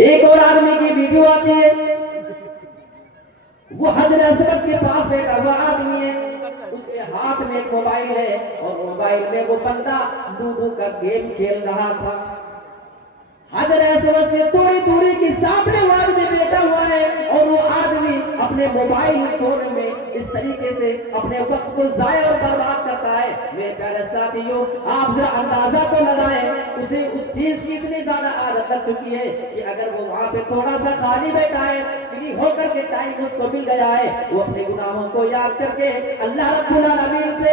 एक और आदमी की वीडियो आती है, वो हजरत असवद के पास बैठा हुआ आदमी है, उसके हाथ में एक मोबाइल है और मोबाइल में वो बंदा लूडो का गेम खेल रहा था। हजरत असवद से थोड़ी दूरी के सामने वो आदमी बैठा हुआ है और वो आदमी अपने मोबाइल फोन में इस तरीके से अपने वक्त को जाया और बर्बाद करता है। मेरे प्यारे साथियों, आप जरा अंदाजा तो लगाएं, उसे उस चीज की इतनी ज्यादा आदत लग चुकी है कि अगर वो वहां पे थोड़ा सा खाली बैठा है, फ्री होकर के टाइम उसको मिल गया है, वो अपने गुनाहों को याद करके अल्लाह रब्बुल आलमीन से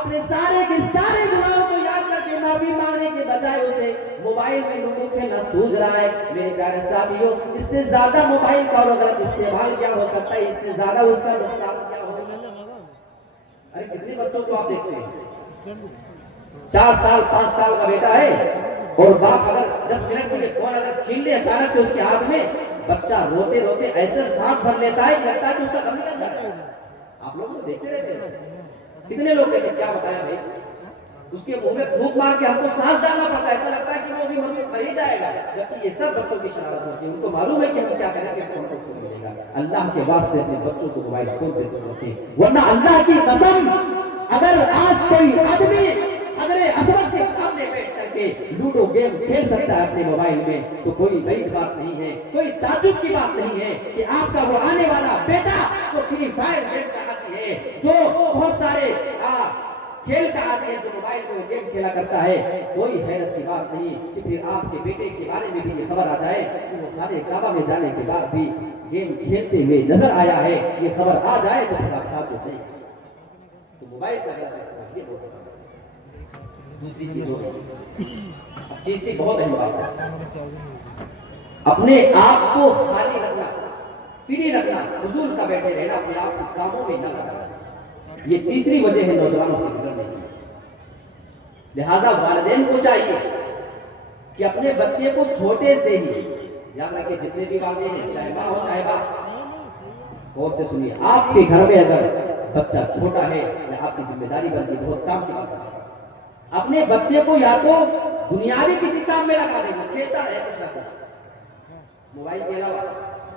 अपने सारे के सारे गुनाहों को याद करके माफी मांगने के बजाय उसे मोबाइल में लूडो खेलना सूझ रहा है। मेरे प्यारे साथियों, इससे ज्यादा मोबाइल का और गलत इस्तेमाल क्या हो सकता है, इससे ज्यादा उसका नुकसान क्या होगा। अरे कितने बच्चों को आप देखते हैं, 4 साल 5 साल का बेटा है और बाप अगर 10 मिनट के लिए फोन अगर छीन ले अचानक से उसके हाथ में, बच्चा रोते रोते ऐसे सांस भर लेता है कि लगता है कि उसका दम निकल जाता है। आप लोग तो देखते रहते हैं, कितने लोग कहते क्या बताया भाई, उसके मुंह में फूंक मार के हमको सांस डालना पड़ता है, ऐसा लगता है कि वो भी मर ही जाएगा। जबकि ये सब बच्चों की शरारत होती है, उनको मालूम है कि हम क्या करेंगे तो हमको फोन मिलेगा। अल्लाह के वास्ते अपने बच्चों को मोबाइल फोन से दूर रखें, वरना अल्लाह की कसम अगर आज कोई आदमी हजरत असवद के सामने बैठ करके लूडो गेम खेल सकता है अपने मोबाइल में, तो कोई बड़ी बात नहीं है, कोई ताजुब की बात नहीं है कि आपका वो आने वाला बेटा जो फ्री फायर गेम का आती है, जो बहुत सारे खेल का आदि है, जो मोबाइल में गेम खेला करता है, कोई हैरत की बात नहीं कि फिर आपके बेटे के बारे में भी ये खबर आ जाए कि वो सारे काबा में जाने के बाद भी गेम खेलते हुए नजर आया है, ये खबर आ जाए तो फिर आप जो नहीं। तो मोबाइल का ये बहुत दूसरी चीज हो, तीसरी बहुत अहम बात है, अपने आप को खाली रखना, फ्री रखना, फजूल का बैठे रहना, अपने आप को कामों में न लगाना, ये तीसरी वजह है नौजवानों की बिगड़ने की। लिहाजा वालिदैन को चाहिए कि अपने बच्चे को छोटे से ही याद रखें, जितने भी वालिदैन हैं, चाहे माँ हो चाहे बाप, गौर से सुनिए, आपके घर में अगर बच्चा छोटा है या आपकी जिम्मेदारी बनती है, बहुत काम की बात है, अपने बच्चे को या तो दुनियावी किसी काम में लगा देगा, खेलता रहे कुछ ना कुछ, मोबाइल के अलावा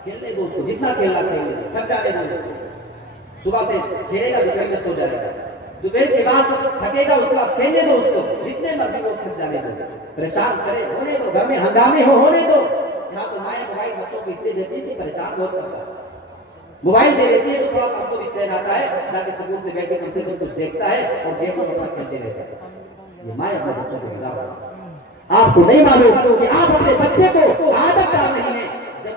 खेलने दो उसको, जितना खेलना खेलने दो, थक जाने दो उसको, सुबह से खेलेगा दोपहर में सो जाएगा, दोपहर के बाद थकेगा उसको खेलने दो उसको, जितने मर्जी वो थक जाने दो, परेशान करे होने दो, घर में हंगामे होने दो। यहाँ तो माए मोबाइल बच्चों को इसलिए देती है कि परेशान बहुत करता है, मोबाइल दे देती है तो थोड़ा सा हमको भी चैन आता है, जाके स्कूल से बैठ के कम से कम कुछ देखता है और देखो अपना खेलते रहता है। ये माए अपने बच्चों को बिगाड़ रहा है। आपको नहीं मालूम कि आप अपने बच्चे को आदत डाल रही है, जब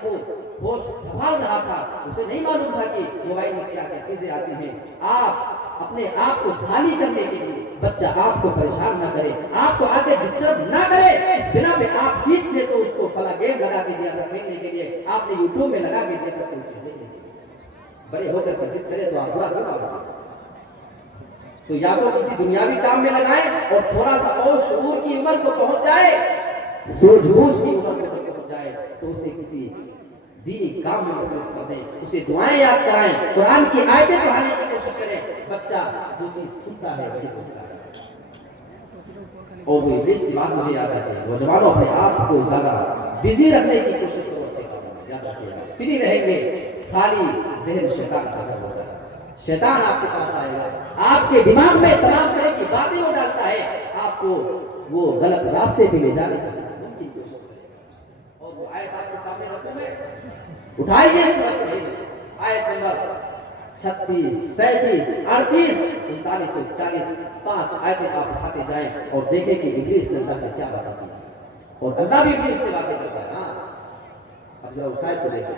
वो संभाल रहा था उसे नहीं मालूम था कि मोबाइल में क्या क्या चीजें आती हैं। आप अपने आप को खाली करने के लिए बच्चा आपको परेशान ना करे, आपको आगे डिस्टर्ब ना करे, इस बिना पे आप ठीक दे तो उसको फला गेम लगा के दिया था खेलने के लिए, आपने यूट्यूब में लगा के दिया था उसे देखने के लिए, बड़े होकर प्रसिद्ध करे तो आप बुरा क्यों मानोगे। तो या तो किसी दुनियावी काम में लगाए और थोड़ा सा और शऊर की उम्र को पहुंच जाए, सूझबूझ की उम्र को पहुंच जाए, तो उसे किसी दीनी काम में मसरूफ कर दें, उसे दुआएं याद कराएं, कुरान की आयतें पढ़ाने की कोशिश करें। बच्चा जो चीज सुनता है वही बोलता है। और वो इब्लीस की बात मुझे याद आती है, नौजवानों अपने आप को ज्यादा बिजी रखने की कोशिश करो, अच्छे काम याद रखिएगा, फ्री रहेंगे, खाली जहन शैतान का घर होता है, शैतान आपके पास आएगा, आपके दिमाग में तमाम तरह की बातें वो डालता है, आपको वो गलत रास्ते पे ले जाने की मुमकिन कोशिश करेगा। और वो आयत आपके सामने रखूं मैं, उठाइए आयत नंबर 36, 37, 38, 39, 40, 5 आयतें आप उठाते जाएं और देखें कि इब्लीस ने अल्लाह से क्या बात की, और अल्लाह भी इब्लीस से बातें करता है। अब जरा उस आयत को देखें,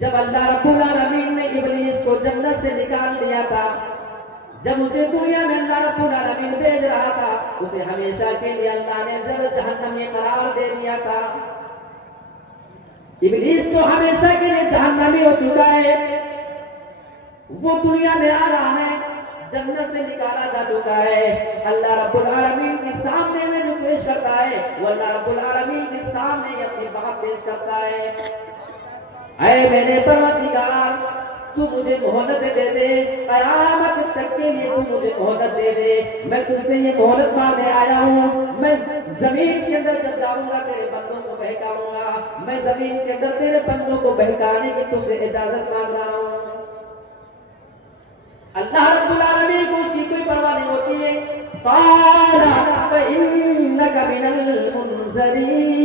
जब अल्लाह रब्बुल आलमीन ने इब्लीस को जन्नत से निकाल दिया था, जब उसे दुनिया में अल्लाह रब्बुल आलमीन भेज रहा था, उसे हमेशा के लिए अल्लाह ने जब जहन्नम में करार दे दिया था। इब्लीस तो हमेशा के लिए जहन्नमी हो चुका है, वो दुनिया में आ रहा है, जन्नत से निकाला जा चुका है। अल्लाह रब्बुल आलमीन के सामने में जो पेश करता है वो अल्लाह रब्बुल आलमीन के सामने अपनी बात पेश करता है। ऐ मेरे परवरदिगार, तू मुझे मोहलत दे दे, कयामत तक के लिए तू मुझे मोहलत दे दे। मैं तुझसे ये मोहलत मांगने आया हूँ। मैं जमीन के अंदर जब जाऊंगा तेरे बंदों को बहकाऊंगा। मैं जमीन के अंदर तेरे बंदों को बहकाने की तुझसे इजाजत मांग रहा हूँ। अल्लाह रब्बुल आलमीन को उसकी कोई परवाह नहीं होती है। क़ाला फ़इन्नका मिनल मुनज़रीन।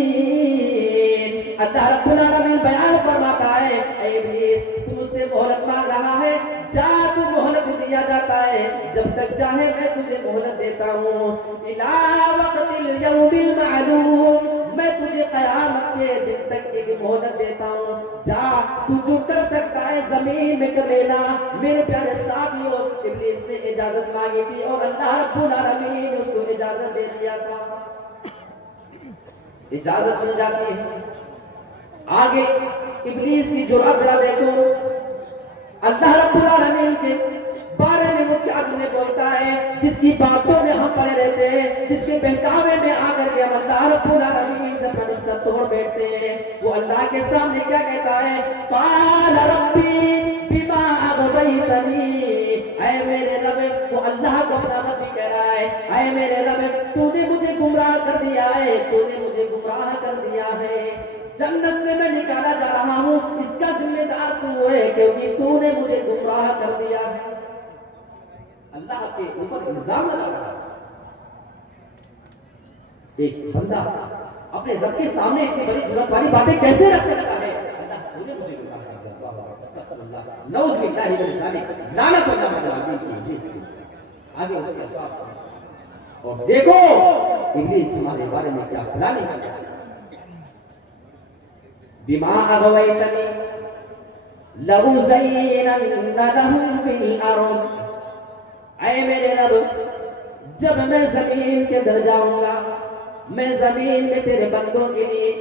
अल्लाह रब्बुल आलमीन बयान फरमाता है, ऐ इब्लीस, तू मुझसे मोहलत मांग रहा है, जा तू मोहलत दिया जाता है, जब तक चाहे मैं तुझे मोहलत देता हूँ। इला वक़्तिल यौमिल मालूम, मैं तुझे क़यामत के दिन तक एक मोहलत देता हूँ। जा तू जो कर सकता है जमीन में कर लेना। मेरे प्यारे साथियों, इब्लीस ने इजाजत मांगी थी और अल्लाह रब्बुल आलमीन ने उसको इजाजत दे दिया था। इजाजत मिल जाती है। आगे इब्लीस की जुर्अत जरा देखो। अल्लाह रब्बुल आलमीन के बारे में वो क्या तुम्हें बोलता है, जिसकी बातों में हम पड़े रहते हैं, जिसके बहकावे में आकर के हम अल्लाह रब्बुल आलमीन से रिश्ता तोड़ बैठते हैं। वो अल्लाह के सामने क्या कहता है, क़ाल रब्बी बिमा अग़वैतनी। ऐ मेरे रब, वो अल्लाह को अपना रब भी कह रहा है, ऐ मेरे रब, तूने मुझे गुमराह कर दिया है, तूने मुझे गुमराह कर दिया है। जन्नत से मैं निकाला जा रहा हूँ, इसका जिम्मेदार तू है, क्योंकि तूने मुझे गुमराह कर दिया है। अल्लाह के ऊपर इल्जाम लगा रहा है। एक बंदा अपने रब के सामने इतनी बड़ी जुर्रत वाली बातें कैसे रख सकता है। अल्लाह तूने मुझे गुमराह कर दिया। नऊज़ बिल्लाहि मिन ज़ालिक, लानत अल्लाह के आदमी की इब्लीस की। आगे उसके अल्फाज और देखो इब्लीस हमारे बारे में क्या प्लानिंग करता है। बिमा अग़वैतनी लउज़य्यिनन्ना लहुम फिल अर्ज़। ऐ मेरे रब, जब मैं जमीन के अंदर जाऊंगा, मैं जमीन में तेरे बंदों के लिए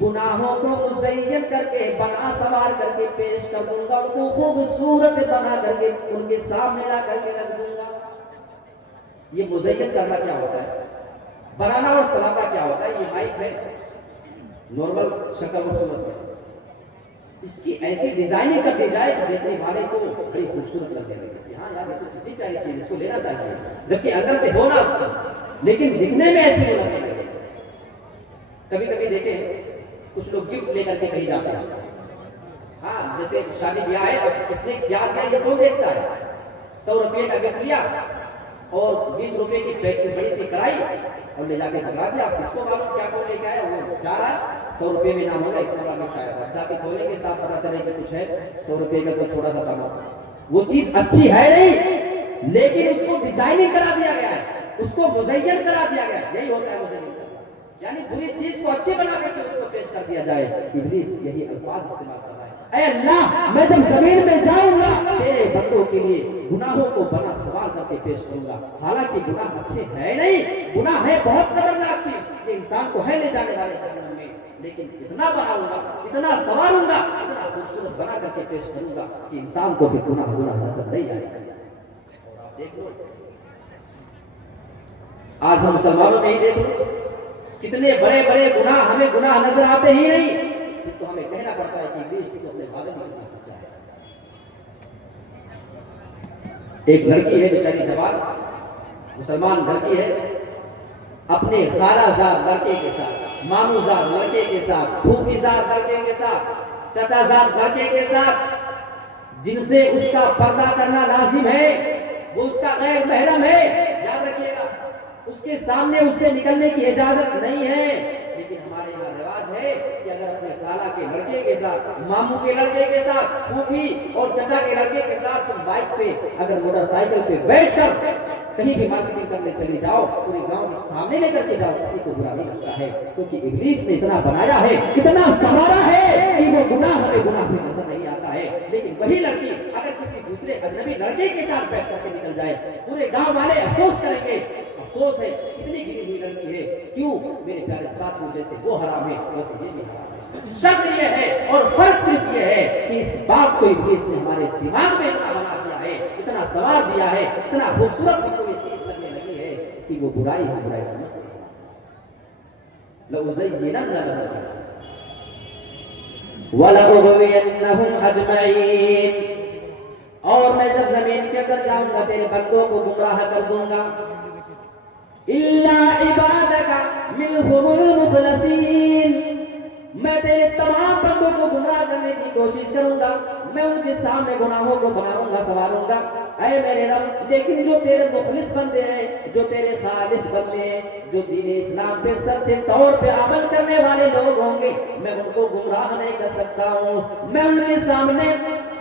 गुनाहों को मुज़य्यन करके, बना सवार करके पेश कर दूंगा, उनको खूबसूरत बना करके उनके सामने ला करके रख दूंगा। ये मुज़य्यन करना क्या होता है, बनाना और सवारना क्या होता है। ये माइक है, नॉर्मल शक्ल और सूरत है, इसकी ऐसी डिजाइनिंग कर दी जाए कि देखने वाले को बड़ी खूबसूरत लगने लगे। हाँ यार, ये तो कितनी प्यारी चीज, इसको लेना चाहिए, जबकि अंदर से होना अच्छा, लेकिन दिखने में ऐसी होना चाहिए। कभी कभी देखे कुछ लोग गिफ्ट लेकर के कहीं जाते हैं। हाँ, जैसे शादी ब्याह है, अब इसने क्या दिया ये कौन देखता है। 100 रुपये का गिफ्ट लिया और 20 रुपए की बड़ी सी कढ़ाई और ले जाके धरा दिया। किसको मालूम क्या कौन लेके आया, वो जा रहा है 100 रुपये में नाम होगा, इतना बड़ा गिफ्ट आया, जाके खोलने के साथ पता चले कि कुछ है 100 रुपये का कोई छोटा सा सामान। वो चीज अच्छी है नहीं, लेकिन उसको डिजाइनिंग करा दिया गया है, उसको मुज़य्यन करा दिया गया है। यही होता है मुज़य्यन, यानी बुरी चीज को अच्छी बना करके उसको पेश कर दिया जाए। इब्लीस यही अल्फाज इस्तेमाल कर रहा है, ऐ अल्लाह, मैं जब जमीन में जाऊंगा तेरे बंदों के लिए गुनाहों को बना सवार करके पेश करूंगा। हालांकि गुनाह अच्छे है नहीं, गुनाह है बहुत खतरनाक चीज, ये इंसान को है ले जाने वाले जहन्नम में, लेकिन इतना बनाऊंगा, इतना सवारूंगा, इतना खूबसूरत बना करके पेश करूंगा कि इंसान को भी गुनाह नजर नहीं आएगा। और आप देख लो, आज हम मुसलमानों में ही देख लो, कितने बड़े बड़े गुनाह हमें गुनाह नजर आते ही नहीं, तो हमें कहना पड़ता है कि इब्लीस को अपने बारे में कितना सच्चा है। एक लड़की है बेचारी जवान मुसलमान लड़की है, अपने खालाजाद लड़के के साथ, मामूजाद लड़के के साथ, फूफीजाद लड़के के साथ, चचाजाद लड़के के साथ, जिनसे उसका पर्दा करना लाजिम है, वो उसका गैर महरम है, याद रखिएगा, उसके सामने उससे निकलने की इजाजत नहीं है। लेकिन हमारे यहाँ रिवाज है कि अगर अपने खाला के लड़के के साथ, मामू के लड़के के साथ, फूफी और चचा के लड़के के साथ तुम बाइक पे, अगर मोटरसाइकिल पे बैठकर कहीं भी मार्केटिंग करने चले जाओ, पूरे गांव के सामने लेकर के जाओ, किसी को बुरा नहीं लगता है, क्योंकि इब्लीस ने इतना बनाया है, इतना संवारा है कि वो गुनाह हमें गुनाह भी नजर नहीं आता है। लेकिन वही लड़की अगर किसी दूसरे अजनबी लड़के के साथ बैठ करके निकल जाए, पूरे गाँव वाले अफसोस करेंगे, अफसोस है, इतनी गिरी हुई लड़की है, क्यों मेरे प्यारे साथियों, जैसे वो हराम है वैसे ये भी हराम है। शर्त ये है और फर्क सिर्फ ये है कि इस बात को इब्लीस ने हमारे दिमाग में इतना बना दिया है, इतना सवार दिया है, इतना खूबसूरत हमको ये चीज लगने लगी है कि वो बुराई हम बुराई समझते हैं। लउज़य्यिनन्ना लहुम वलउग़वियन्नहुम अजमईन, और मैं जब जमीन के अंदर जाऊंगा तेरे बंदों को गुमराह कर दूंगा, इल्ला इबादका मिनहुमुल मुखलसीन, मैं तेरे तमाम बंदों को गुमराह करने की कोशिश करूंगा, मैं उनके सामने गुनाहों को बनाऊंगा, संवारूंगा, ऐ मेरे रब। लेकिन जो तेरे मुखलिस बंदे हैं, जो तेरे खालिस बंदे हैं, जो दीन इस्लाम पे सच्चे तौर पे अमल करने वाले लोग होंगे, मैं उनको गुमराह नहीं कर सकता हूँ। मैं उनके सामने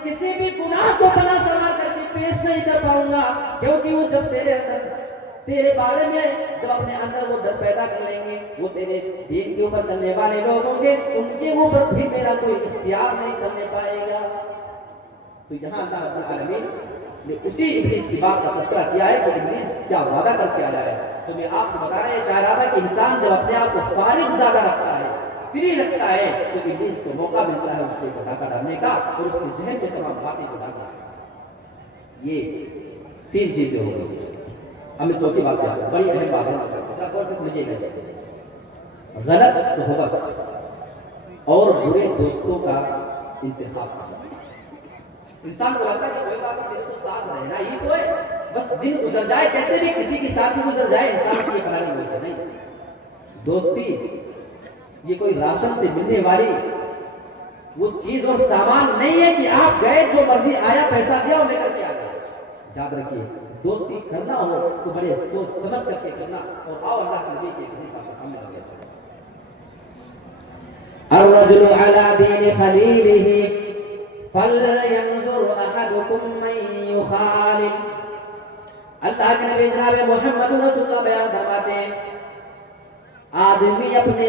किसी भी गुनाह को बना सवार करके पेश नहीं कर पाऊंगा, क्योंकि वो जब तेरे बारे में जब अपने अंदर वो डर पैदा कर लेंगे, वो तेरे दीन के ऊपर चलने वाले लोग होंगे, उनके ऊपर भी मेरा कोई इख्तियार नहीं चलने पाएगा। तो यहाँ अल्लाह रब्बुल आलमीन ने उसी इब्लीस की बात का तज़किरा किया है कि इब्लीस क्या वादा करके आया है। तो मैं आपको बता रहे चाह रहा था कि इंसान जब अपने आप को फारिग ज्यादा रखता है, फ्री रखता है, तो इब्लीस को मौका मिलता है उसके पटाखा डालने का और उसके जहन में तमाम बातें को डालना। ये 3 चीजें हो गई। अब मैं चौथी बात क्या, बड़ी अहम बात है, गौर से समझिएगा। गलत सोहबत और बुरे दोस्तों का इंतखाब करना। इंसान को लगता है कि कोई बात नहीं, मेरे को साथ रहना ही तो है, बस दिन गुजर जाए, कैसे भी किसी के साथ भी गुजर जाए, इंसान की भलाई होती नहीं। दोस्ती ये कोई राशन से मिलने वाली वो चीज और सामान नहीं है कि आप गए, जो मर्जी आया, पैसा दिया और लेकर के आ गए। याद रखिए, दोस्ती करना हो तो बड़े सोच समझ करके करना। और आओ अल्लाह के नबी के हदीस आपके सामने रख देता हूं। अर्रजुलु अला दीनि खलीलिही फलयंजुर अहदुकुम मन युखालिल। अल्लाह के नबी जनाब मोहम्मद रसूलुल्लाह बयान फरमाते हैं, आदमी अपने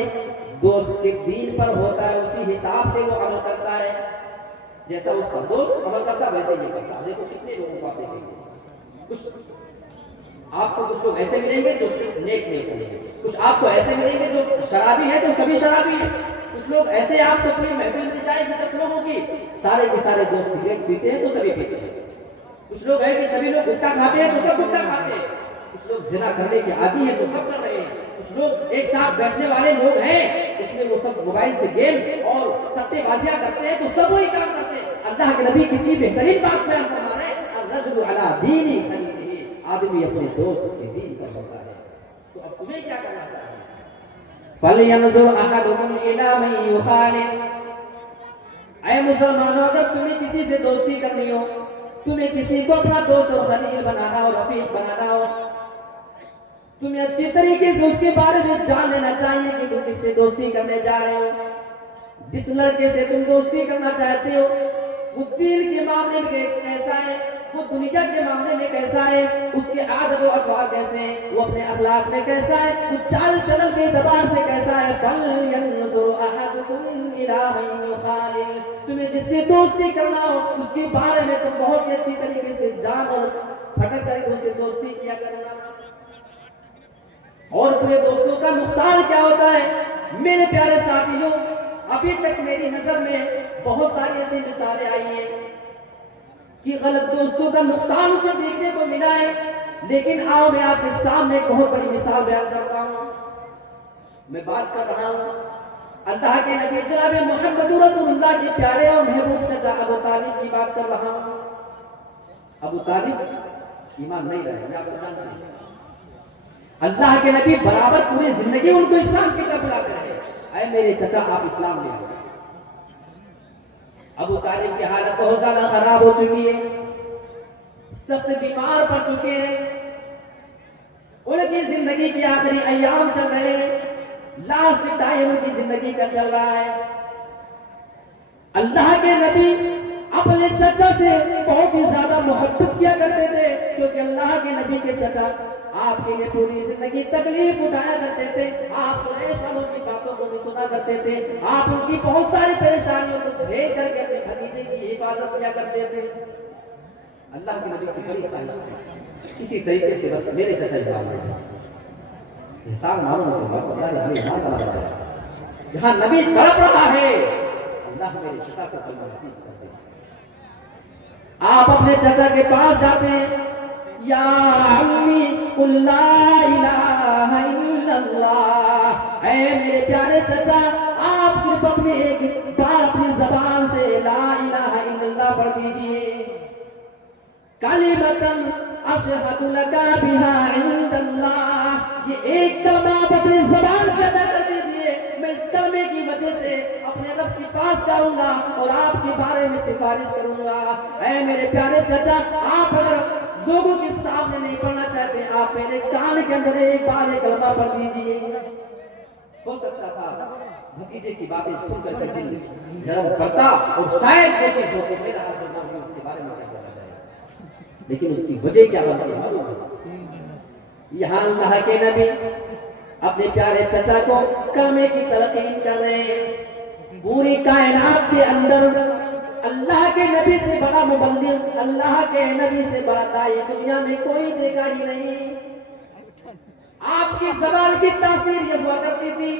दोस्त के दीन पर होता है, उसी हिसाब से वो अमल करता है, जैसा उसका दोस्त अमल करता वैसे ही करता। देखो कितने लोगों को आप देखेंगे, आपको कुछ लोग ऐसे मिलेंगे जो सिर्फ नेक होंगे, कुछ आपको ऐसे मिलेंगे जो शराबी है तो सभी शराबी है, कुछ लोग ऐसे आपको पूरी महफिल मिल जाएगी 10 लोगों की, सारे के सारे दोस्त सिगरेट पीते हैं तो सभी पीते हैं, कुछ लोग है कि सभी लोग गुटखा खाते हैं तो सब गुटखा खाते हैं, कुछ लोग जिना करने के आदी हैं तो सब कर रहे हैं, कुछ लोग एक साथ बैठने वाले लोग हैं, उसमें वो सब मोबाइल से गेम और सट्टेबाजियां करते हैं तो सब वही काम करते हैं। अल्लाह के नबी कितनी बेहतरीन बात बयान फरमा रहे हैं, अर्रजुलु अला दीनि खलीलिही, आदमी अपने दोस्त के दीन पर होता है। तो अब तुम्हें क्या करना चाहिए? फलयंजुर अहदुकुम इला मन युखालिल। ऐ मुसलमानों, अगर तुम्हें किसी से दोस्ती करनी हो, तुम्हें किसी को अपना दोस्त और खलील बनाना हो, रफीक बनाना हो, तुम्हें अच्छी तरीके से उसके बारे में जान लेना चाहिए कि तुम किससे दोस्ती करने जा रहे हो। जिस लड़के से तुम दोस्ती करना चाहते हो वो दीन के मामले में कैसा है, वो दुनिया के मामले में कैसा है, उसके आदत और अखबार कैसे हैं, वो अपने अखलाक में कैसा है, वो चाल चलन के एतबार से कैसा है। फलयंजुर अहदुकुम इला मन युखालिल। तुम्हें जिससे दोस्ती करना हो उसके बारे में तुम बहुत ही अच्छी तरीके से जान और फटक कर उससे दोस्ती किया करना। और पूरे दोस्तों का नुकसान क्या होता है मेरे प्यारे साथियों, अभी तक मेरी नजर में बहुत सारी ऐसी मिसालें आई हैं कि गलत दोस्तों का नुकसान उसे देखने को मिला है। लेकिन आओ मैं आपके सामने एक बहुत बड़ी मिसाल बयान करता हूं। मैं बात कर रहा हूं अल्लाह के नबी जनाब मोहम्मद रसूलुल्लाह के प्यारे और महबूब चाचा अबू तालिब की बात कर रहा हूं। अबू तालिब ईमान नहीं लाए, मैं आपसे जानता हूं। अल्लाह के नबी बराबर पूरी जिंदगी उनको इस्लाम की तरफ बुलाते रहे, ऐ मेरे चचा आप इस्लाम ले आओ। अबू तालिब की हालत बहुत ज्यादा खराब हो चुकी है, सख्त बीमार पड़ चुके हैं, उनकी जिंदगी के आखिरी अय्याम चल रहे हैं, लास्ट टाइम उनकी जिंदगी का चल रहा है। अल्लाह के नबी अपने चचा से बहुत ही ज्यादा मोहब्बत किया करते थे, क्योंकि अल्लाह के नबी के चचा आपके लिए पूरी जिंदगी तकलीफ उठाया करते थे, आप परेशानों की बातों को भी सुना करते थे, आप उनकी बहुत सारी परेशानियों को झेल करके अपने भतीजे की हिफाजत किया करते थे। अल्लाह के नबी की बड़ी ख्वाहिश थी इसी तरीके से बस मेरे चचा इस्लाम ले, हिसाब मानो मुसलमान, अल्लाह ने हमें यहाँ बना बनाया। यहाँ नबी तड़प रहा है, अल्लाह मेरे चचा को कलमा नसीब कर दे। आप अपने चचा के पास जाते हैं, या अम्मी कुल ला इलाहा इल्लल्लाह, ऐ मेरे प्यारे चचा आप सिर्फ अपने एक बार अपनी जबान से ला इलाहा इल्लल्लाह पढ़ दीजिए। कलिमतन अशहदु लका बिहा इंदल्लाह, ये एक कलमा आप अपनी जबान से अदा कर दीजिए। मैं इस कलमे की वजह से अपने रब के पास जाऊंगा और आपके बारे में सिफारिश करूंगा। ऐ मेरे प्यारे चचा आप अगर लोगों के सामने नहीं पढ़ना चाहते, आप मेरे कान के अंदर एक बार एक कलमा पढ़ दीजिए। हो सकता था भतीजे की बातें सुनकर के दिल नरम करता और शायद कोशिश होती मेरा हस्बैंड उसके बारे में क्या बोला जाए, लेकिन उसकी वजह क्या बनती है मालूम है? यहाँ अल्लाह के नबी अपने प्यारे चचा को कलमे की तलकीन कर रहे हैं। पूरी कायनात के अंदर अल्लाह के नबी से बड़ा मुबल्लिग, अल्लाह के नबी से बड़ा दाई दुनिया में कोई देखा ही नहीं। आपकी ज़बान की तासीर ये हुआ करती थी,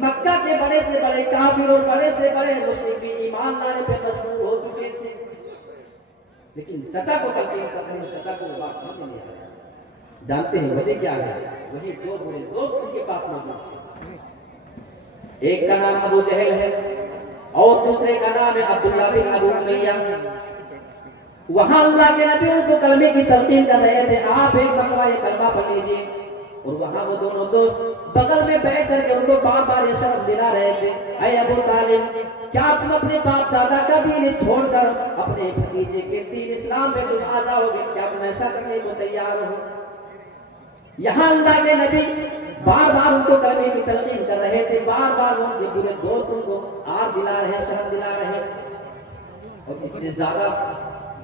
मक्का के बड़े से बड़े काफिर और बड़े से बड़े मुश्रिक भी ईमान लाने पे मजबूर हो चुके थे, लेकिन चचा को तलकीन करने में चचा को बात समझ नहीं आया। जानते हैं वजह क्या है? वही दो बुरे दोस्त उनके पास मौजूद थे। एक का नाम अबू जहल है और दूसरे का नाम है अब्दुल्लाह बिन अबू उमैया। वहां अल्लाह के नबी उनको कलमे की तलकीन कर रहे थे, आप एक मरतबा ये कलमा पढ़ लीजिए। और वहां वो दोनों दोस्त बगल में बैठ करके उनको बार बार ये शब्द दिला रहे थे, ऐ अबू तालिब क्या तुम अपने बाप दादा का दीन छोड़कर अपने भतीजे के दीन इस्लाम में तुम आ जाओगे? क्या तुम ऐसा करने को तैयार हो? यहाँ अल्लाह के नबी बार बार उनको कलमे की तलकीन कर रहे थे, बार बार उनके बुरे दोस्त उनको आर दिला रहे, शर्म दिला रहे। और इससे ज्यादा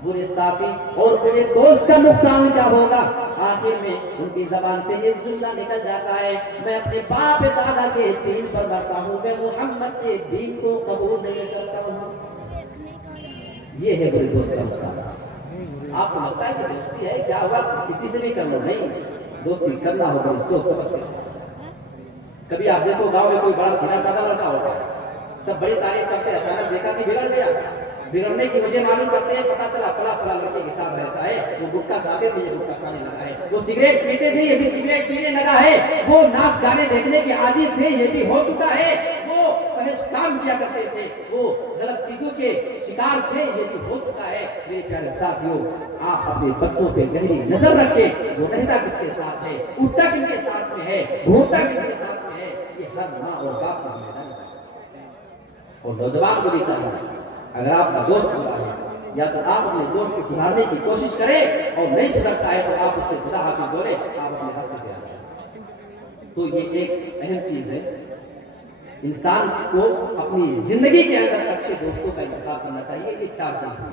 बुरे साथी और बुरे दोस्त का नुकसान क्या होगा? आखिर में उनकी जबान से ये जुमला निकल जाता है, मैं अपने बाप दादा के दीन पर मरता हूँ, मैं मोहम्मद के दीन को कबूल नहीं करता हूँ। ये है बुरे दोस्त का नुकसान। आपको लगता है कि दोस्ती है क्या हुआ, किसी से भी कर लो, नहीं, दोस्ती करना होगा इसको समझ कर। कभी आप देखो गांव में कोई बड़ा सीधा साधा लड़का होता है, सब बड़ी तारीफ करते, अचानक देखा कि बिगड़ गया। बिगड़ने की वजह मालूम करते हैं, पता चला फला फला लड़के के साथ रहता है, वो गुटखा खाते थे, ये गुटखा खाने लगा है, वो सिगरेट पीते थे, ये भी सिगरेट पीने लगा है, वो नाच गाने देखने के आदी थे, ये भी हो चुका है, वो फहश काम किया करते थे, वो गलत चीजों के शिकार थे, ये भी हो चुका है। मेरे प्यारे साथियों, आप अपने बच्चों पे गहरी नजर रखें, वो रहता किसके साथ है, उठता किसके साथ में है, घूमता किसके साथ में है, ये हर माँ और बाप की जिम्मेदारी है। और नौजवान को भी चाहिए, अगर आपका दोस्त बुरा है या तो आप अपने दोस्त को सुधारने की कोशिश करें, और नहीं सुधरता है तो आप उससे खुदा हाफिज बोले, आप अपने रास्ते पे आ जाए। तो ये एक अहम चीज है, इंसान को अपनी जिंदगी के अंदर अच्छे दोस्तों का इंतखाब करना चाहिए। ये चार चीज है।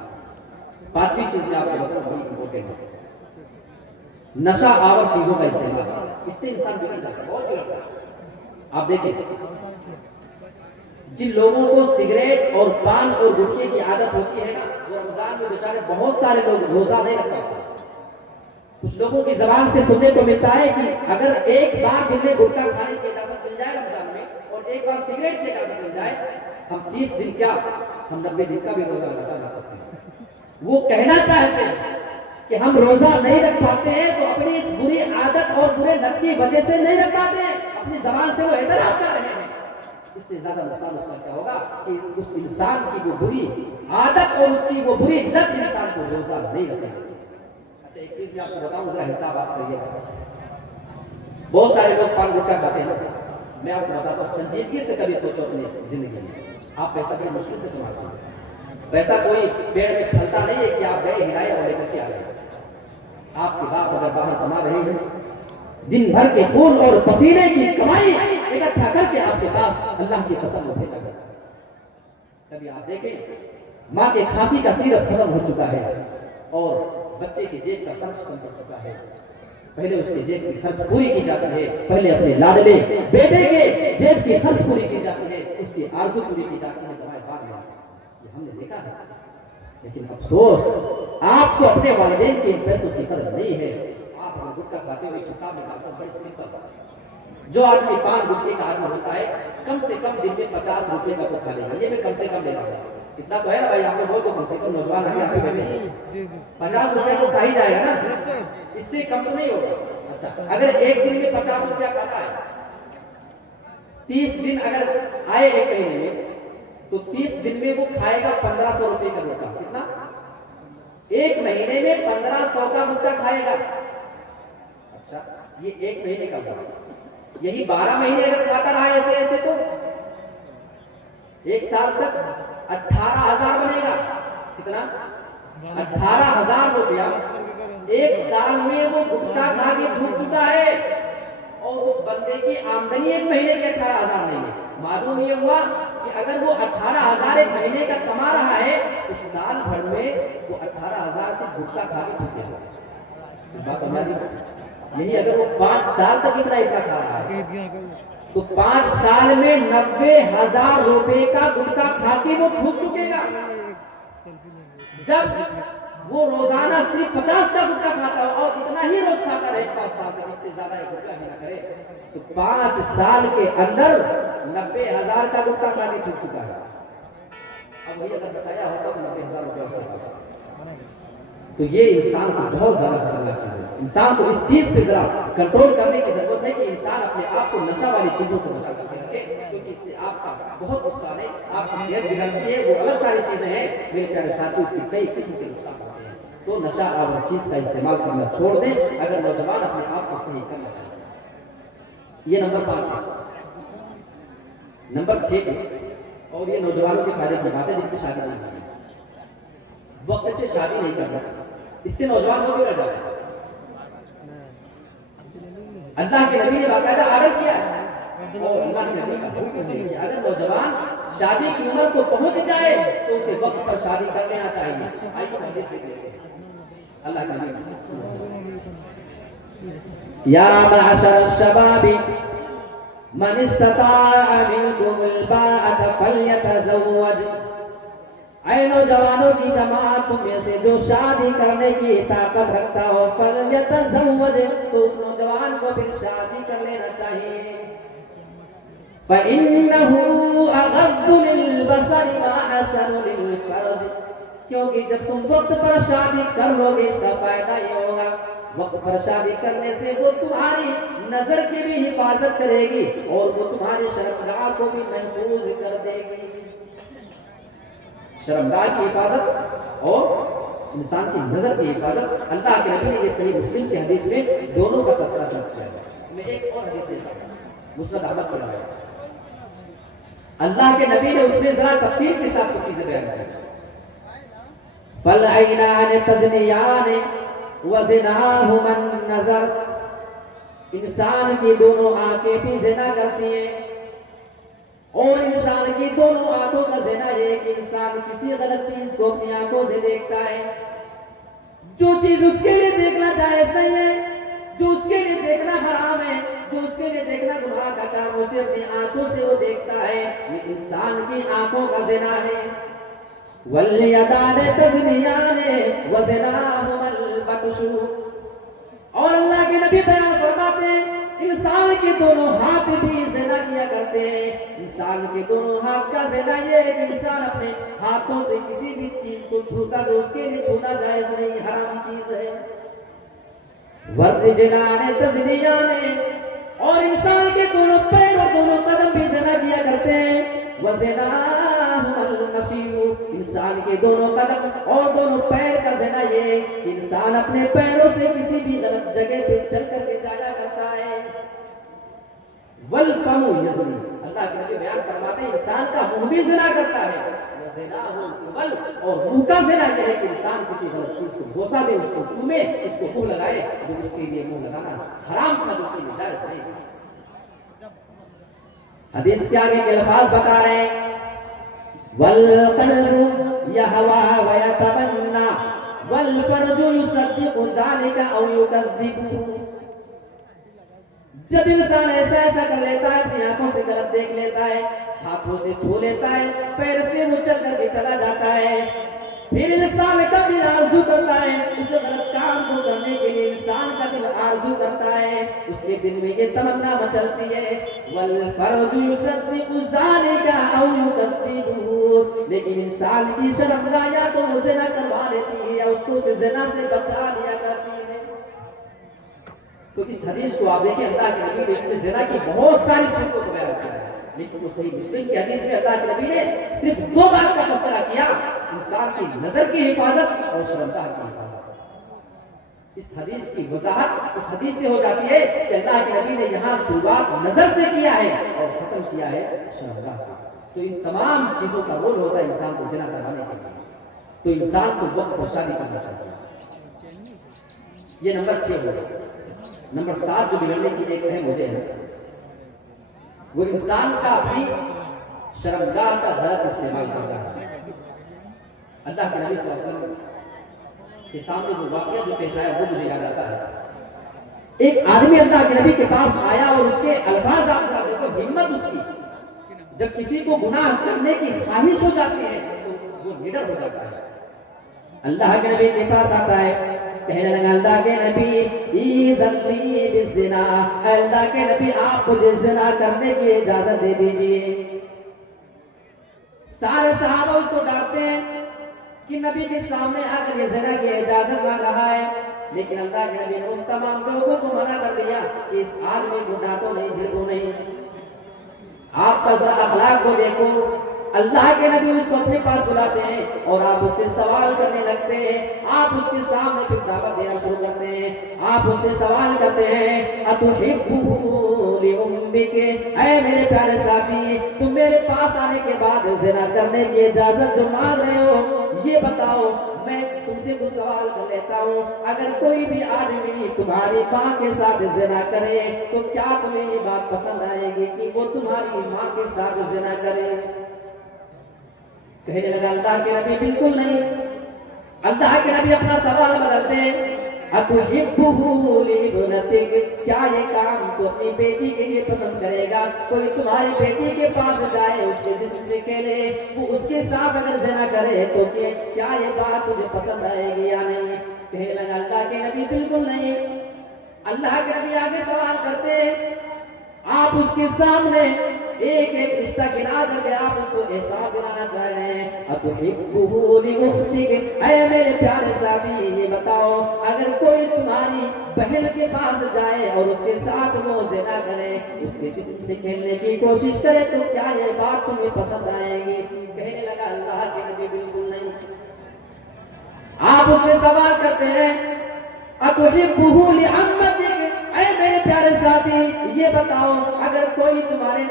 पांचवी चीज मैं आपको बताऊं, बड़ी इंपॉर्टेंट है, नशा आवर चीजों का इस्तेमाल। इससे इंसान बिगड़ जाता है, बहुत बिगड़ता है। आप देखें, जिन लोगों को सिगरेट और पान और गुटखे की आदत होती है ना, वो रमजान में बेचारे बहुत सारे लोग रोजा नहीं रख पाते। कुछ लोगों की जबान से सुनने को मिलता है कि अगर एक बार दिन में गुटखा खाने की इजाजत मिल जाए रमजान में, और एक बार सिगरेट की इजाजत मिल जाए, हम 30 दिन क्या, हम 90 दिन का भी रोजा लगातार रख सकते हैं। वो कहना चाहते हैं कि हम रोजा नहीं रख पाते हैं तो अपनी इस बुरी आदत और बुरे लत की वजह से नहीं रख पाते हैं, अपनी जबान से वो एतराफ कर रहे हैं। इससे ज्यादा नुकसान उसका क्या होगा कि उस इंसान की वो बुरी आदत और उसकी वो बुरी लत इंसान को रोजा नहीं रखेगी। अच्छा, एक चीज मैं आपको बताऊं, जरा हिसाब आप करिए। बहुत सारे लोग पान गुटखा खाते हैं, मैं आपको बताता हूँ, संजीदगी से कभी सोचो अपनी जिंदगी में, आप पैसा बड़ी मुश्किल से कमाते हैं। पैसा कोई पेड़ में फलता नहीं है कि आप गए हिलाए और लेकर के आ गए। आपके बाप अगर बाहर कमा रहे हैं, दिन भर के खून और पसीने की कमाई इकट्ठा करके आपके पास अल्लाह की कसम भेजा गया। कभी आप देखें, माँ के खांसी का सीरत खत्म हो चुका है और बच्चे की जेब का खर्च कम हो चुका है। पहले उसके जेब की खर्च पूरी की जाती है, पहले अपने लाडले बेटे के जेब की खर्च पूरी की जाती है, उसकी आरज़ू पूरी की जाती है, दवाएं बाद में। ये हमने देखा है। लेकिन अफसोस, आपको अपने वालिदैन के पैसों की कदर नहीं है। आप अगर गुटखा खाते हो, हिसाब निकालते हो, बड़े सिंपल, जो आदमी 5 रुपये का आदमी होता है कम से कम दिन में 50 रुपये का तो खा लेगा, ये मैं कम से कम लेगा, इतना तो है ना भाई, आपने बोल तो कम से कम नौजवान आगे आपके बैठे 50 रुपये तो खा ही जाएगा ना, इससे कम तो नहीं होगा। अच्छा अगर एक दिन में 50 रुपया खाता है, 30 दिन अगर आए एक महीने में, तो 30 दिन में वो खाएगा 1500 रुपये का गुटखा। कितना? एक महीने में 1500 का गुटखा खाएगा। अच्छा ये एक महीने का हुआ, यही 12 महीने अगर खाता रहा ऐसे ऐसे तो एक साल तक 18,000 बनेगा। कितना? 18,000 रुपया एक साल में वो गुटखा खा के फूक चुका है, और उस बंदे की आमदनी एक महीने की 18,000 नहीं है। मालूम ये हुआ कि अगर वो 18,000 एक महीने का कमा रहा है, तो साल भर में वो 18,000 से गुटखा खा के फूक गया। यही अगर वो 5 साल तक इतना खा रहा है, तो 5 साल में 90,000 रुपए का गुटखा खा के वो फूक चुकेगा। जब वो रोजाना सिर्फ 50 का गुटखा खाता हो और इतना ही रोज खाता रहे 5 साल तक, इससे ज्यादा एक गुटखा नहीं करे, तो 5 साल के अंदर 90,000 का गुटखा खा के फूक चुका है। अब वही अगर बचाया होता तो 90,000 रुपया। तो ये इंसान को बहुत ज्यादा खतरनाक चीज है। इंसान को इस चीज पे जरा कंट्रोल करने की जरूरत है कि इंसान अपने आप को नशा वाली चीजों से बचा करके रखे, क्योंकि इससे आपका बहुत नुकसान है, आपकी सेहत बिगड़ती है, वो अलग सारी चीजें हैं मेरे प्यारे साथियों, उसकी कई किस्म के नुकसान होते हैं। तो नशा और चीज का इस्तेमाल करना छोड़ दें अगर नौजवान अपने आप को सही करना चाहते। ये नंबर 5 है। नंबर 6 और ये नौजवानों के फायदे की बात है जिनकी शादी नहीं हुई, वक्त पे शादी नहीं कर रहा, इससे नौजवान हो रह जाते हैं। अल्लाह के नबी ने बाकायदा आर्डर किया और अल्लाह के नबी का हुक्म है कि अगर नौजवान शादी की उम्र को पहुंच जाए तो उसे वक्त पर शादी कर लेना चाहिए। आइए हदीस देख लेते हैं। अल्लाह का नबी, या मअशर शबाबी मन इस्तताअ मिनकुमुल बाअत फल्यतज़व्वज, ऐ नौजवानों की जमात में से जो शादी करने की ताकत रखता हो, फल्यतज़व्वज, तो उस नौजवान को फिर शादी कर लेना चाहिए। फ़इन्नहु अग़द्दु लिलबसरि व अहसनु लिलफ़रज, क्योंकि जब तुम वक्त पर शादी कर लोगे इसका फायदा ये होगा, वक्त पर शादी करने से वो तुम्हारी नजर की भी हिफाजत करेगी और वो तुम्हारी शर्मगाह को भी महफूज कर देगी। शर्मगाह की हिफाजत और इंसान की नजर की हिफाजत, अल्लाह के नबी ने ये सही मुस्लिम की हदीस में दोनों का तस्करा किया है। मैं एक और हदीस लेता हूं, मुस्नद अहमद की है, अल्लाह के नबी ने उसमें जरा तफसील के साथ कुछ चीजें बयान की। फल ऐनान तज़नियान व ज़िनाहुमन नज़र, इंसान की दोनों आंखें भी ज़िना करती हैं और इंसान की दोनों आंखों का ज़िना ये कि इंसान किसी गलत चीज को अपनी आंखों से देखता है, जो चीज उसके लिए देखना जायज नहीं है, जो उसके लिए देखना हराम है, जो उसके लिए देखना गुनाह का काम, उसे अपनी आंखों से वो देखता है, ये इंसान की आंखों का ज़िना है। वल्यदान तज़नियान व ज़िनाहुमल बतशु, और अल्लाह के नबी बयान फरमाते हैं इंसान के दोनों हाथ भी ज़िना किया करते हैं। इंसान के दोनों हाथ का ज़िना ये है कि इंसान अपने हाथों से किसी भी चीज को छूता तो उसके लिए छूना जायज नहीं, हराम चीज है। वर्रिजलान तज़नियान, और इंसान के दोनों पैर और दोनों कदम भी ज़िना किया करते हैं। वज़िनाहुल मशीयु, इंसान के दोनों कदम और दोनों पैर का ज़िना ये इंसान अपने पैरों से किसी भी गलत जगह पे चल करके जाया करता है। वल फमु यज़नी, अल्लाह के नबी बयान फरमाते हैं इंसान का मुंह भी ज़िना करता है। वज़िनाहुल वल, और मुंह का ज़िना ये है कि इंसान किसी गलत चीज को बोसा दे, उसको चूमे, उसको मुंह लगाए, जो उसके लिए मुंह लगाना हराम था, उसके लिए जायज नहीं। हदीस के आगे के अल्फाज बता रहे हैं, वल क़ल्बु यहवा व यतमन्ना वल फर्जु युसद्दिक़ु ज़ालिका औ युकज़्ज़िबु, जब इंसान ऐसा ऐसा कर लेता है, अपनी आंखों से गलत देख लेता है, हाथों से छू लेता है, पैर से वो चल करके चला जाता है, फिर इंसान का दिल आरज़ू करता है उस गलत काम को करने के लिए, इंसान का दिल आरज़ू करता है, उसके दिल में ये तमन्ना मचलती है वल फरजु युसद्दिकु ज़ालिका औ युकद्दिबु, लेकिन इंसान की शर्मगाह या तो वो ज़िना करवा लेती है या उसको से ज़िना से बचा लिया करती है। तो इस हदीस को आप देखिए, अल्लाह के नबी ने इसमें ज़िना की बहुत सारी सिफ़तों को बयान किया है, लेकिन वो सही मुस्लिम की हदीस में अल्लाह के नबी ने सिर्फ दो बात का तस्करा किया, इंसान की नजर की हिफाजत और शर्मगाह की हिफाजत। इस हदीस की वजाहत इस हदीस से हो जाती है कि अल्लाह के नबी ने यहाँ शुरुआत नजर से किया है और खत्म किया है शर्मगाह से। तो इन तमाम चीजों का रोल होता है इंसान को ज़िना करवाने के लिए, तो इंसान को वक्त पर शादी करना चाहिए। ये नंबर 6 हो गया। नंबर 7 जो बिगड़ने की एक अहम वजह है वो इंसान का भी शर्मगाह का गलत इस्तेमाल कर रहा है। अल्लाह के नबी सल्लल्लाहु अलैहि वसल्लम के सामने जो वाकया जो पेश आया वो मुझे याद आता है। एक आदमी अल्लाह के नबी के पास आया और उसके अल्फाज आप जरा देखो, हिम्मत उसकी, जब किसी को गुनाह करने की ख्वाहिश हो जाती है तो वो निडर हो जाता है। अल्लाह के नबी के पास आता है, कहने लगा अल्लाह के नबी ईदली बिज़िना, अल्लाह के नबी आप मुझे ज़िना करने की इजाजत दे दीजिए। सारे सहाबा उसको डांटते हैं कि नबी के सामने आकर ये ज़िना की इजाजत मांग रहा है, लेकिन अल्लाह के नबी ने उन तमाम लोगों को मना कर दिया कि इस आदमी को डांटो नहीं, झिड़को नहीं। आप जरा अखलाक को देखो। अल्लाह के नबी उसको अपने पास बुलाते हैं और आप उससे सवाल करने लगते हैं, आप उसके सामने फिर दावत देना शुरू करते हैं, आप उससे सवाल करते हैं अतुहिब्बुहु लिउम्मिके, ऐ मेरे प्यारे साथी तुम मेरे पास आने के बाद ज़िना करने की इजाजत जो मांग रहे हो, ये बताओ मैं तुमसे कुछ सवाल कर लेता हूँ, अगर कोई भी आदमी तुम्हारी माँ के साथ ज़िना करे तो क्या तुम्हें ये बात पसंद आएगी कि वो तुम्हारी माँ के साथ ज़िना करे? कहने लगा अल्लाह के नबी बिल्कुल नहीं। अल्लाह के नबी अपना सवाल बदलते हैं, अतुहिब्बुहु लिइब्नतिक, क्या ये काम तो अपनी बेटी के लिए पसंद करेगा? कोई तुम्हारी बेटी के पास जाए, उसके जिस्म से खेले, वो उसके साथ अगर ज़िना करे तो क्या ये बात तुझे पसंद आएगी या नहीं? कहने लगा अल्लाह के नबी बिल्कुल नहीं। अल्लाह के नबी आगे सवाल करते हैं, आप उसके सामने एक एक रिश्ता गिना करके आप उसको एहसास दिलाना चाह रहे हैं, अतुहिब्बुहु लिउख्तिक, ऐ मेरे प्यारे साथी ये बताओ अगर कोई तुम्हारी बहन के पास जाए और उसके साथ वो ज़िना करे, उसके जिस्म से खेलने की कोशिश करे तो क्या ये बात तुम्हें पसंद आएगी? कहने लगा अल्लाह के नबी बिल्कुल नहीं। आप उससे सवाल करते हैं, अतुहिब्बुहु लिअम्मतिक, ऐ मेरे प्यारे साथी ये बताओ अगर कोई तुम्हारी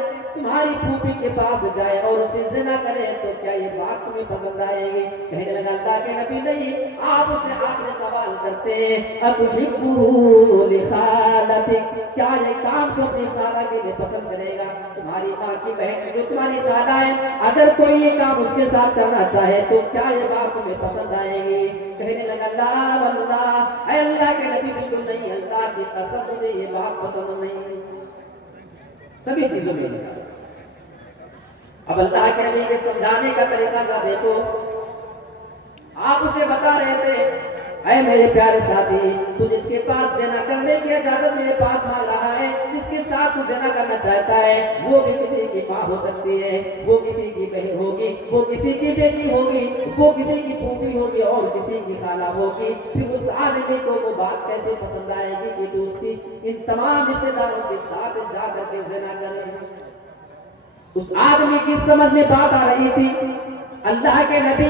फूफी के पास जाए और उसे ज़िना करे तो क्या ये बात तुम्हें पसंद आएगी? कहने लगा अल्लाह के नबी नहीं। आप उससे आखिरी सवाल करते हैं, अतुहिब्बुहु लिखालतिक, क्या ये काम तो अपनी खाला के लिए पसंद करेगा? तुम्हारी माँ की बहन जो तुम्हारी खाला है, अगर कोई ये काम उसके साथ करना चाहे तो क्या ये बात तुम्हें पसंद आएगी? कहने लगा अल्लाह अल्लाह, अल्लाह के नबी बिल्कुल नहीं, अल्लाह की कसम मुझे ये बात पसंद नहीं। सभी चीजों में अब अल्लाह के नबी के समझाने का तरीका का देखो। आप उसे बता रहे थे, ऐ मेरे प्यारे साथी तू जिसके पास ज़िना करने की इजाजत मेरे पास मांग रहा है, जिसके साथ तू ज़िना करना चाहता है, वो भी किसी की माँ हो सकती है, वो किसी की बहन होगी, वो किसी की बेटी होगी, वो किसी की फूफी होगी और किसी की खाला होगी। फिर उस आदमी को वो बात कैसे पसंद आएगी कि तू उसकी इन तमाम रिश्तेदारों के साथ जा करके ज़िना करे? उस आदमी की समझ में बात आ रही थी। अल्लाह के नबी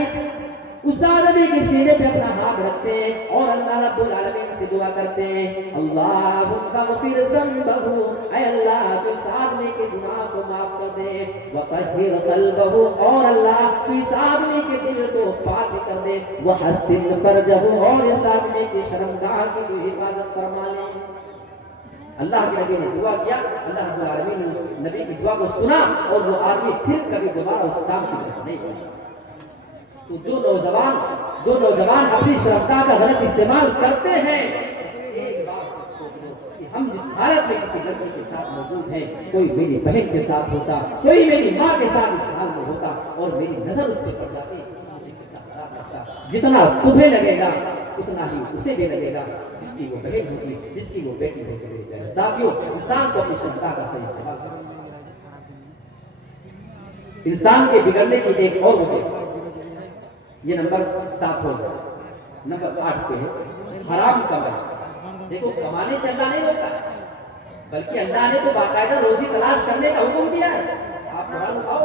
उस आदमी के सीने पे अपना हाथ रखते हैं और अल्लाह रब्बुल आलमीन से दुआ करते हैं, अल्लाहुम्मा गफिर ज़ंबहु, ऐ अल्लाह तू इस आदमी के गुनाह को माफ कर दे, व तहिर क़ल्बहु, और अल्लाह तू इस आदमी के दिल को पाक कर दे, व हस्सिन फरजहु, और इस आदमी की शर्मगाह की तू हिफाजत फरमा ले। अल्लाह के नबी ने दुआ किया, अल्लाह रब्बुल आलमीन ने उस नबी की दुआ को सुना और वो आदमी फिर कभी दोबारा उस काम की तरफ नहीं पड़ा। तो जो नौजवान अपनी शर्मगाह का गलत इस्तेमाल करते हैं, एक बात सोच लो कि हम जिस हालत में किसी लड़की के साथ मौजूद हैं, कोई मेरी बहन के साथ होता, कोई मेरी माँ के साथ इस हाल में होता और मेरी नजर उस पर पड़ जाती, मुझे कितना खराब लगता। जितना तुम्हें लगेगा उतना ही उसे भी लगेगा, जिसकी वो बहन होगी, जिसकी वो बेटी होगी। साथियों, इंसान को अपनी क्षमता का सही इस्तेमाल करना चाहिए। इंसान के बिगड़ने की एक और वजह, ये नंबर 7 हो गया। नंबर 8 पे हराम कमाई। देखो, कमाने से अल्लाह नहीं रोकता, बल्कि अल्लाह ने तो बाकायदा रोजी तलाश करने का हुक्म दिया है। आप कुरान उठाओ,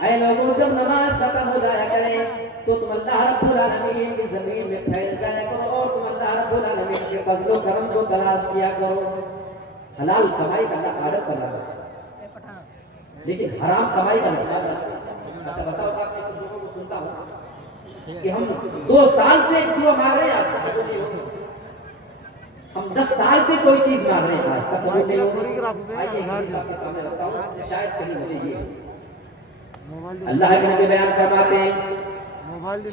ऐ लोगों, जब नमाज खत्म हो जाया करे तो तुम अल्लाह रब्बुल आलमीन की जमीन में फैल जाया करो और तुम अल्लाह रब्बुल आलमीन के फजल व करम को तलाश किया करो। हलाल कमाई का आदत बना दो, लेकिन हराम कमाई का नहीं। अच्छा, बसा होगा कि कुछ लोगों को सुनता हूँ कि हम 2 साल से दुआ मांग रहे हैं, आज तक कबूल नहीं होगी। हम 10 साल से कोई चीज मांग रहे हैं, आज तक कबूल नहीं होगी। आइए आपके सामने रखता हूँ, शायद कहीं मुझे ये अल्लाह के नबी बयान फरमाते हैं,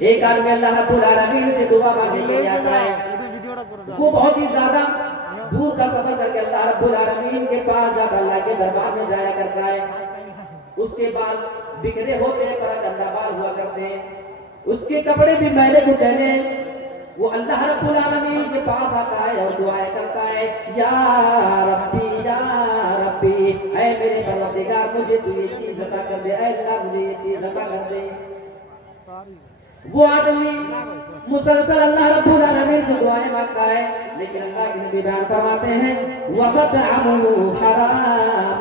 एक आदमी अल्लाह रब्बुल आलमीन से दुआ मांगने के लिए आता है। वो बहुत ही ज्यादा दूर का सफर करके अल्लाह रब्बुल आलमीन के पास जाकर अल्लाह के दरबार में जाया करता है। उसके बाल बिखरे होते हैं, पर गंदा बाल हुआ करते हैं, उसके कपड़े भी मैले कुचैले। वो अल्लाह रब्बुल आलमीन के पास आता है और दुआएं करता है, या रब्बी या रब्बी, ऐ मेरे परवरदिगार, मुझे तू ये चीज अता कर दे, ऐ अल्लाह मुझे ये चीज अता कर दे। वो आदमी मुसलसल अल्लाह रब्बुल आलमीन से दुआएं मांगता है, लेकिन अल्लाह के नबी बयान फरमाते हैं, वमतअमुहु हराम,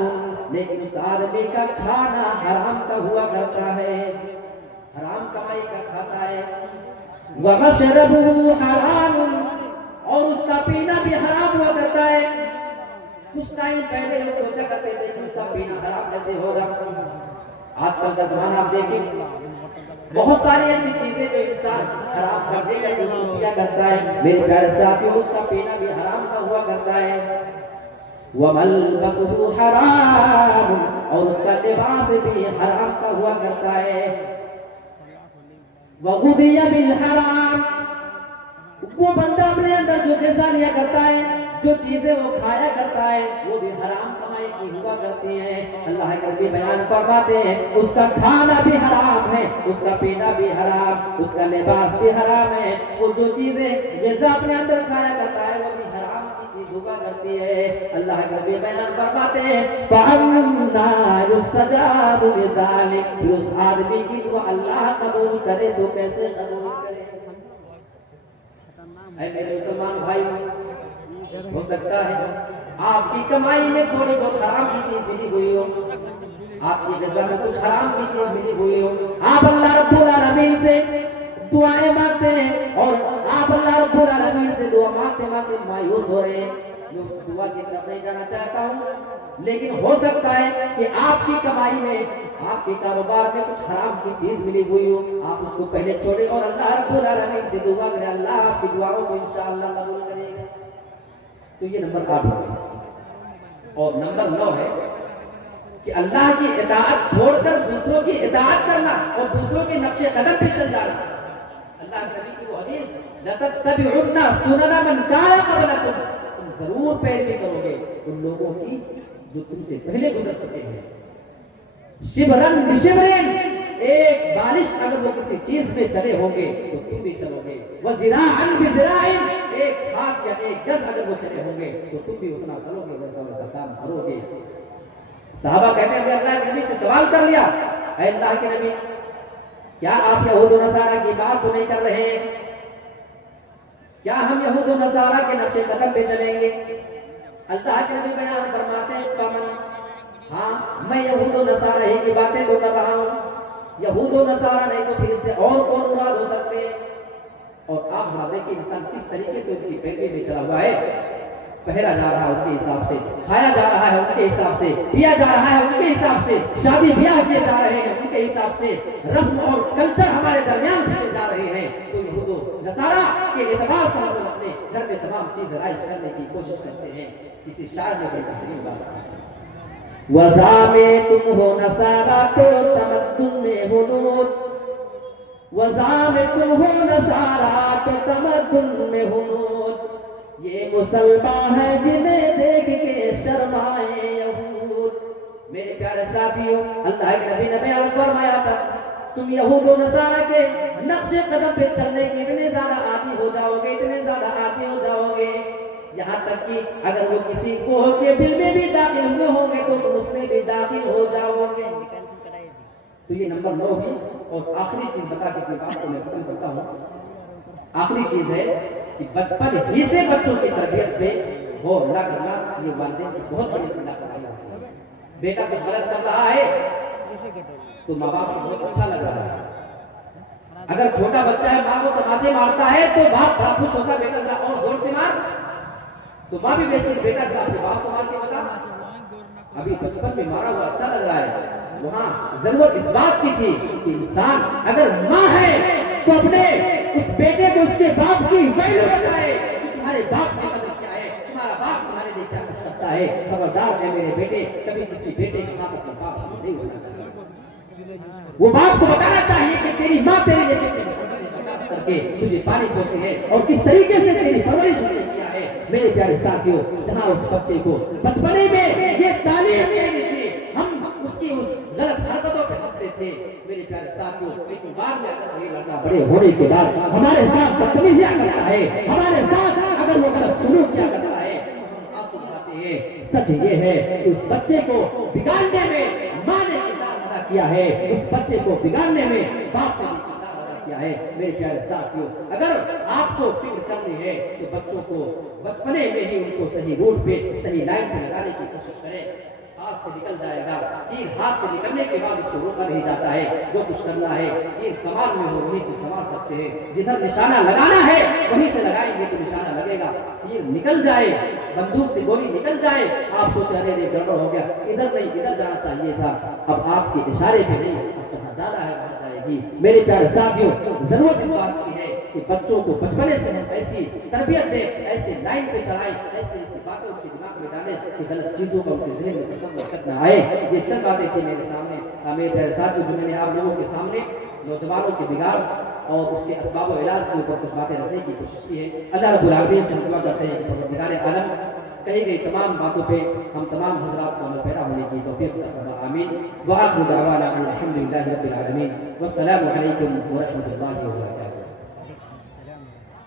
लेकिन उस आदमी का खाना हराम का हुआ करता है, हराम कमाई का खाता है। वमशरबुहु हराम, और उसका पीना भी हराम हुआ करता है। कुछ टाइम पहले लोग सोचा करते थे कि उसका पीना हराम कैसे होगा। आजकल का जमाना आप देखें, बहुत सारी ऐसी चीजें जो इंसान खराब कर देगा उसको पिया करता है। मेरे प्यारे साथियों, उसका पीना भी हराम का हुआ करता है। वमलबसुहु हराम, और उसका लिबास भी हराम का हुआ करता है। वगुदिया बिल हराम, वो बंदा अपने अंदर जो ग़िज़ा लिया करता है, जो चीजें वो खाया करता है, वो भी हराम कमाई की हुआ करती हैं। अल्लाह के नबी बयान फरमाते हैं, उसका खाना भी हराम है, उसका पीना भी हराम, उसका लिबास भी हराम है। वो जो चीजें ग़िज़ा अपने अंदर खाया करता है, वो भी हराम की चीज हुआ करती है। अल्लाह के नबी बयान फरमाते हैं, फअन्ना युस्तजाबु लिज़ालिक, उस आदमी की दुआ अल्लाह कबूल करे तो कैसे कबूल करे। ऐ मेरे मुसलमान भाई, हो सकता है आपकी कमाई में थोड़ी बहुत हराम की चीज मिली हुई हो, आपकी ग़िज़ा में कुछ हराम की चीज मिली हुई हो। आप अल्लाह रब्बुल आलमीन से दुआएं मांगते हैं और आप अल्लाह रब्बुल आलमीन से दुआ मांगते मांगते मायूस हो रहे हैं। मैं उस दुआ की तरफ नहीं जाना चाहता हूँ, लेकिन हो सकता है कि आपकी कमाई में, आपके कारोबार में कुछ हराम की चीज मिली हुई हो। आप उसको पहले छोड़े और अल्लाह रब्बुल आलमीन से दुआ करें, अल्लाह आपकी दुआओं को इंशाअल्लाह कबूल करेगा। तो ये नंबर 8 हो गया। और नंबर 9 है कि अल्लाह की इताअत छोड़कर दूसरों की इताअत करना और दूसरों के नक्शे कदम पे चल जाना। अल्लाह के नबी की वो हदीस, लतत्तबिउन्ना सुनना मन काना क़बलकुम, तुम जरूर पैरवी करोगे उन लोगों की जो तुमसे पहले गुजर चुके हैं। शिबरन बिशिबरिन, एक बालिश अगर वो किसी चीज में चले होंगे तो तुम भी चलोगे। वज़िराअन बिज़िराइन, एक हाथ या एक गज अगर वो चले होंगे तो तुम भी उतना चलोगे, वैसा वैसा काम करोगे। साहबा कहते हैं, अल्लाह के नबी से सवाल कर लिया, ऐ अल्लाह के नबी, क्या आप यहूद व नसारा की बात तो नहीं कर रहे हैं? क्या हम यहूद व नसारा के नक्शे कदम पे चलेंगे? अल्लाह के नबी बयान फरमाते हैं, फमन, हाँ मैं यहूद व नसारा ही की बातें तो कर रहा हूँ। यहूद व नसारा नहीं तो फिर इससे और कौन मुराद हो सकते हैं? और आप जरा देखिए इंसान किस तरीके से उनकी पैरवी में चला हुआ है। पहरा जा रहा है उनके हिसाब से, खाया जा रहा है उनके हिसाब से, पिया जा रहा है उनके हिसाब से, शादी ब्याह किए जा रहे हैं उनके हिसाब से, रस्म और कल्चर हमारे दरमियान भेजे जा रहे हैं। तो यहूद नसारा के एतबार से हम लोग अपने घर में तमाम चीजें राइज करने की कोशिश करते हैं। किसी शायर ने बेहतरीन बात, वज़ा में तुम हो नसारा तो तमद्दुन में हुनूद, वज़ा में तुम हो नसारा तो तमद्दुन में हुनूद। ये मुसलमान है जिन्हें देख के शर्माए प्यारे साथियों, अल्लाह के नबी ने बयान फरमाया था, तुम यहूद और नसारा के नक्शे कदम पे चलने के इतने ज्यादा आदी हो जाओगे, इतने ज्यादा आदी हो जाओगे, यहाँ तक कि अगर वो किसी को के बिल में भी दाखिल हुए होंगे तो तुम उसमें भी दाखिल हो जाओगे। तो ये नंबर 9 भी और आखिरी चीज बता के अपनी बात को मैं खत्म करता हूँ। आखिरी चीज है कि बचपन ही से बच्चों की तरबियत पे गौर न करना, ये वालिदैन की बहुत बड़ी लापरवाही है। बेटा कुछ गलत कर रहा है तो माँ बाप को बहुत अच्छा लग रहा है। अगर छोटा बच्चा है माँ को तमाचे मारता है तो बाप बड़ा खुश होता, बेटा जरा और जोर से मार, तो माँ भी बेटी बेटा जरा अपने बाप को मार के बता। अभी बचपन में मारा हुआ अच्छा लग रहा है, वहाँ जरूरत इस बात की थी कि इंसान अगर माँ है तो अपने उस बेटे को उसके बाप की वैल्यू बताए कि तुम्हारे बाप की कदर क्या है, तुम्हारा बाप तुम्हारे लिए क्या कुछ करता है। खबरदार है मेरे बेटे, कभी किसी बेटे की माँ अपने बाप को नहीं होना चाहिए। वो बाप को बताना चाहिए कि तेरी माँ तेरे लिए करके तुझे पानी पोसी है और किस तरीके से तेरी परवरिश किया है। मेरे प्यारे साथियों, जहाँ उस बच्चे को बचपने में ये तालीम देनी थी, हम उसकी उस गलत हरकतों पे हंसते थे। मेरे प्यारे साथियों, लेकिन बाद में अगर ये लड़का बड़े होने के बाद हमारे साथ बदतमीजियां करता है, हमारे साथ अगर वो गलत सलूक क्या करता है, हम आंसू बहाते हैं। सच ये है कि उस बच्चे को बिगाड़ने में माँ ने किरदार अदा किया है, उस बच्चे को बिगाड़ने में बाप ने किरदार अदा किया है। मेरे प्यारे साथियों, अगर आपको फिक्र करनी है तो बच्चों को बचपने में ही उनको सही रूट पे, सही लाइन पे लगाने की कोशिश करें। हाथ से निकल जाएगा, तीर हाथ से निकलने के बाद उसको रोका नहीं जाता है। जो कुछ करना है तीर कमान में हो वहीं से संभाल सकते हैं, जिधर निशाना लगाना है वहीं से लगाएंगे तो निशाना लगेगा। तीर निकल जाए, बंदूक से गोली निकल जाए, आप सोच रहे थे गड़बड़ हो गया, इधर नहीं इधर जाना चाहिए था, अब आपके इशारे पे नहीं, अब जहाँ जाना है वहाँ जाएगी। मेरे प्यारे साथियों, जरूरत इस बात की है कि बच्चों को बचपने से हम ऐसी तरबियत दें, ऐसे लाइन पे चलाएं, ऐसी ऐसी बातें उनके दिमाग में डालें कि गलत चीजों का उनके ज़हन में तसव्वुर तक न आए। ये चंद बातें थी मेरे सामने, मेरे प्यारे साथियों, जो मैंने आप लोगों के सामने नौजवानों के बिगाड़ और उसके असबाब व इलाज के ऊपर कुछ बातें रखने की कोशिश की है। अल्लाह रब्बुल आलमीन से हम दुआ करते हैं कि परवरदिगार आलम कही गई तमाम बातों पे हम तमाम हज़रात को अमल पैरा होने की तौफीक अता फरमाए। आमीन। व आखिरु दअवाना अल्हम्दुलिल्लाहि रब्बिल आलमीन। वस्सलामु अलैकुम व रहमतुल्लाहि व बरकातुहू।